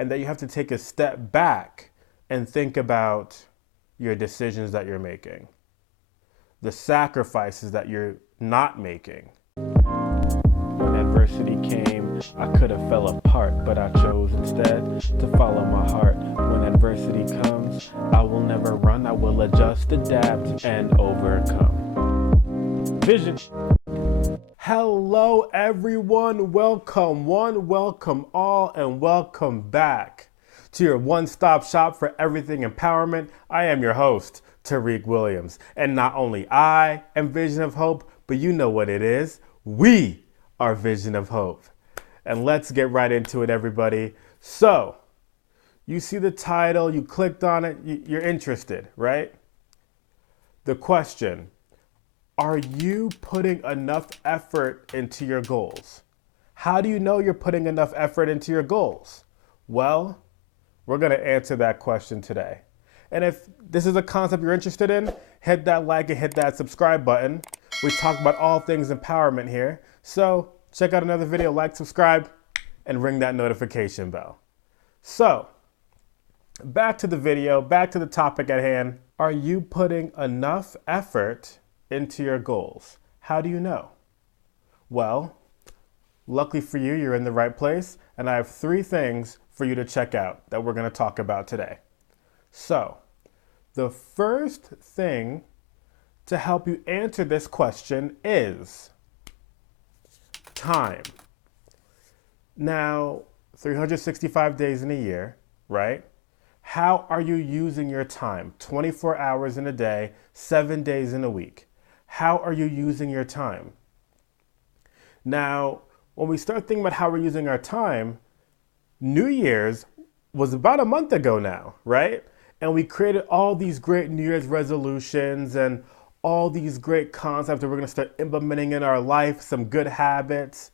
and that you have to take a step back and think about your decisions that you're making, the sacrifices that you're not making. When adversity came, I could have fell apart, but I chose instead to follow my heart. When adversity comes, I will never run, I will adjust, adapt, and overcome. Vision. Hello everyone, welcome all, and welcome back to your one-stop shop for everything empowerment. I am your host, Tariq Williams, and not only I am Vision of Hope, but you know what it is. We are Vision of Hope. And let's get right into it, everybody. So, you see the title, you clicked on it, you're interested, right? The question: are you putting enough effort into your goals? How do you know you're putting enough effort into your goals? Well, we're going to answer that question today. And if this is a concept you're interested in, hit that like and hit that subscribe button. We talk about all things empowerment here. So check out another video, like, subscribe, and ring that notification bell. So back to the video, back to the topic at hand. Are you putting enough effort into your goals? How do you know? Well, luckily for you, you're in the right place, and I have 3 things for you to check out that we're going to talk about today. So, the first thing to help you answer this question is time. Now, 365 days in a year, right? How are you using your time? 24 hours in a day, 7 days in a week. How are you using your time? Now, when we start thinking about how we're using our time, New Year's was about a month ago now, right? And we created all these great New Year's resolutions and all these great concepts that we're going to start implementing in our life, some good habits.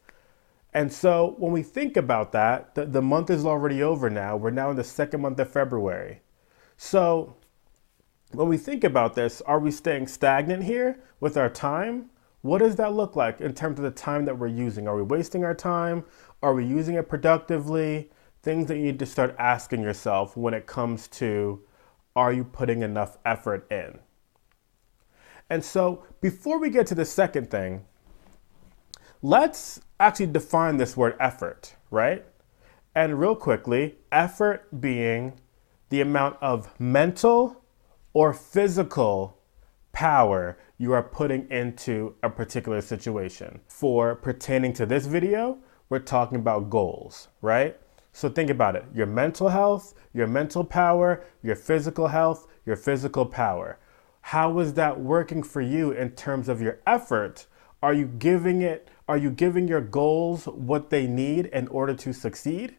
And so when we think about that, the month is already over now. We're now in the second month of February. So when we think about this, are we staying stagnant here with our time? What does that look like in terms of the time that we're using? Are we wasting our time? Are we using it productively? Things that you need to start asking yourself when it comes to, are you putting enough effort in? And so before we get to the second thing, let's actually define this word effort, right? And real quickly, effort being the amount of mental or physical power you are putting into a particular situation. For pertaining to this video, we're talking about goals, right? So think about it. Your mental health, your mental power, your physical health, your physical power. How is that working for you in terms of your effort? Are you giving your goals what they need in order to succeed?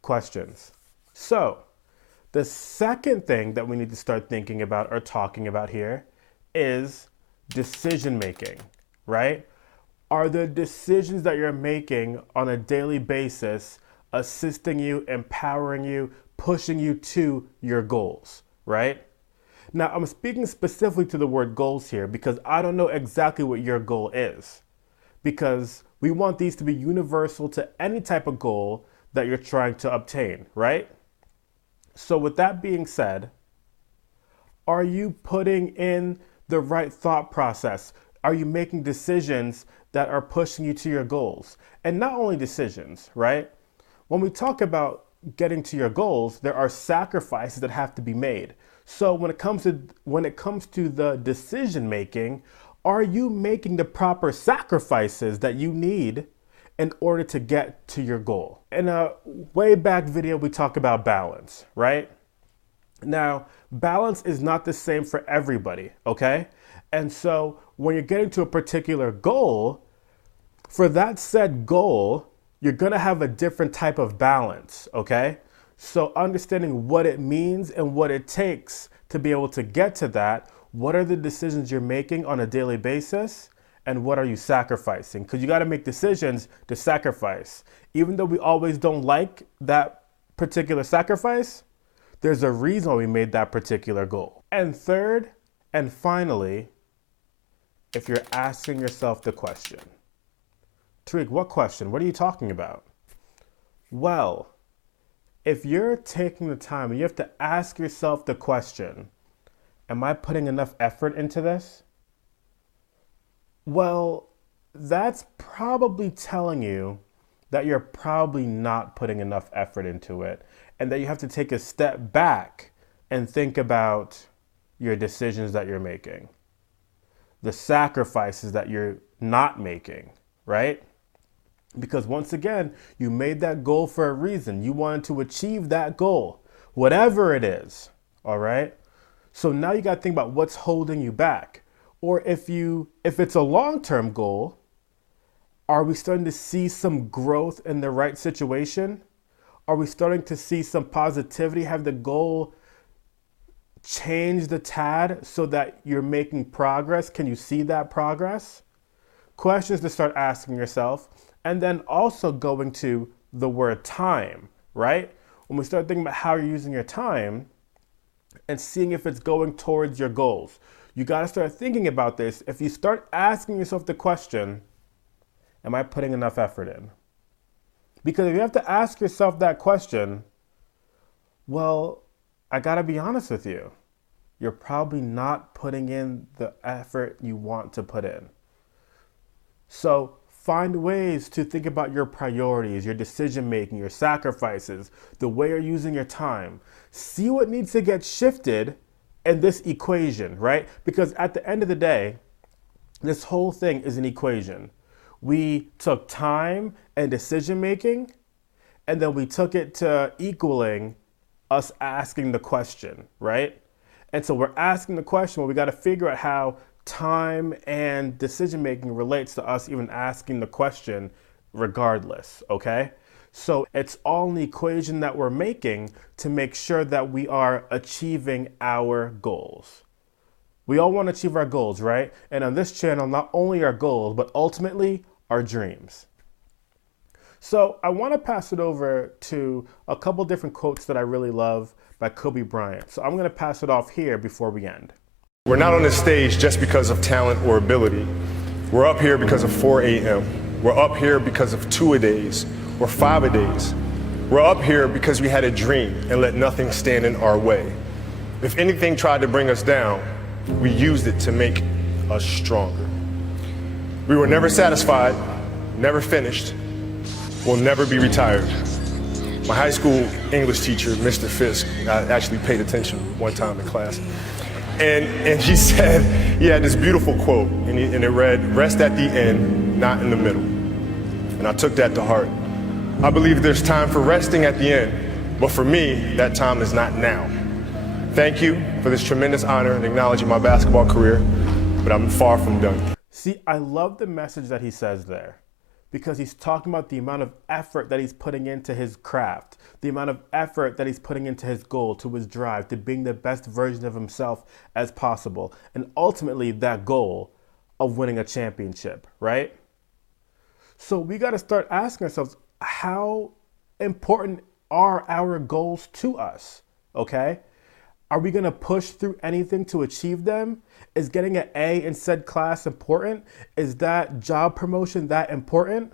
Questions. So, the second thing that we need to start thinking about or talking about here is decision making, right? Are the decisions that you're making on a daily basis assisting you, empowering you, pushing you to your goals, right? Now, I'm speaking specifically to the word goals here because I don't know exactly what your goal is, because we want these to be universal to any type of goal that you're trying to obtain, right? So with that being said, are you putting in the right thought process? Are you making decisions that are pushing you to your goals? And not only decisions, right? When we talk about getting to your goals, there are sacrifices that have to be made. So when it comes to the decision making, are you making the proper sacrifices that you need in order to get to your goal? In a way back video, we talk about balance, right? Now, balance is not the same for everybody, okay? And so when you're getting to a particular goal, for that said goal, you're gonna have a different type of balance, okay? So understanding what it means and what it takes to be able to get to that, what are the decisions you're making on a daily basis? And what are you sacrificing? Because you got to make decisions to sacrifice. Even though we always don't like that particular sacrifice, there's a reason why we made that particular goal. And third, and finally, if you're asking yourself the question, Tariq, what question? What are you talking about? Well, if you're taking the time and you have to ask yourself the question, am I putting enough effort into this? Well, that's probably telling you that you're probably not putting enough effort into it, and that you have to take a step back and think about your decisions that you're making, the sacrifices that you're not making, right? Because once again, you made that goal for a reason. You wanted to achieve that goal, whatever it is, all right? So now you got to think about what's holding you back. Or if it's a long-term goal, are we starting to see some growth in the right situation? Are we starting to see some positivity? Have the goal changed a tad so that you're making progress? Can you see that progress? Questions to start asking yourself. And then also going to the word time, right? When we start thinking about how you're using your time and seeing if it's going towards your goals, you got to start thinking about this. If you start asking yourself the question, am I putting enough effort in? Because if you have to ask yourself that question, well, I got to be honest with you. You're probably not putting in the effort you want to put in. So find ways to think about your priorities, your decision making, your sacrifices, the way you're using your time. See what needs to get shifted in this equation, right? Because at the end of the day, this whole thing is an equation. We took time and decision making, and then we took it to equaling us asking the question, right? And so we're asking the question, well, we got to figure out how time and decision making relates to us even asking the question regardless, okay? So it's all an equation that we're making to make sure that we are achieving our goals. We all want to achieve our goals, right? And on this channel, not only our goals, but ultimately our dreams. So I want to pass it over to a couple different quotes that I really love by Kobe Bryant. So I'm going to pass it off here before we end. We're not on this stage just because of talent or ability. We're up here because of 4 a.m. We're up here because of 2-a-days or 5-a-days. We're up here because we had a dream and let nothing stand in our way. If anything tried to bring us down, we used it to make us stronger. We were never satisfied, never finished, will never be retired. My high school English teacher, Mr. Fisk, I actually paid attention one time in class. And he said, he had this beautiful quote, and it read, "Rest at the end, not in the middle." And I took that to heart. I believe there's time for resting at the end, but for me, that time is not now. Thank you for this tremendous honor and acknowledging my basketball career, but I'm far from done. See, I love the message that he says there, because he's talking about the amount of effort that he's putting into his craft, the amount of effort that he's putting into his goal, to his drive, to being the best version of himself as possible, and ultimately that goal of winning a championship, right? So we got to start asking ourselves, how important are our goals to us, okay? Are we going to push through anything to achieve them? Is getting an A in said class important? Is that job promotion that important?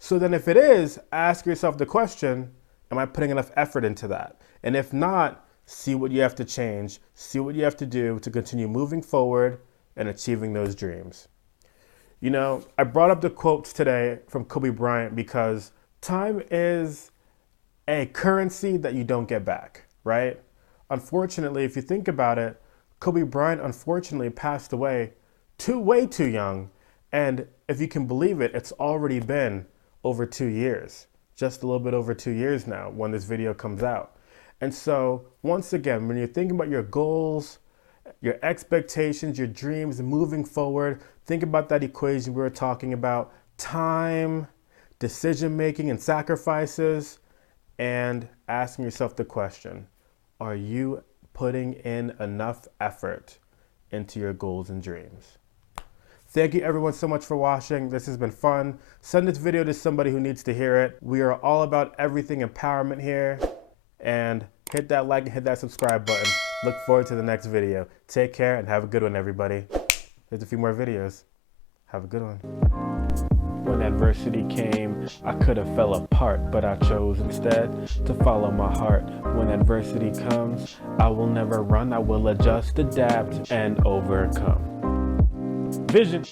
So then if it is, ask yourself the question, am I putting enough effort into that? And if not, see what you have to change, see what you have to do to continue moving forward and achieving those dreams. You know, I brought up the quotes today from Kobe Bryant because time is a currency that you don't get back, right? Unfortunately, if you think about it, Kobe Bryant unfortunately passed away way too young. And if you can believe it, it's already been over 2 years, just a little bit over 2 years now when this video comes out. And so once again, when you're thinking about your goals, your expectations, your dreams, moving forward, think about that equation we were talking about: time, decision making, and sacrifices, and asking yourself the question, are you putting in enough effort into your goals and dreams? Thank you everyone so much for watching. This has been fun. Send this video to somebody who needs to hear it. We are all about everything empowerment here. And hit that like and hit that subscribe button. Look forward to the next video. Take care and have a good one, everybody. There's a few more videos. Have a good one. Whenever. adversity came, I could have fell apart, but I chose instead to follow my heart. When adversity comes, I will never run, I will adjust, adapt, and overcome. Vision.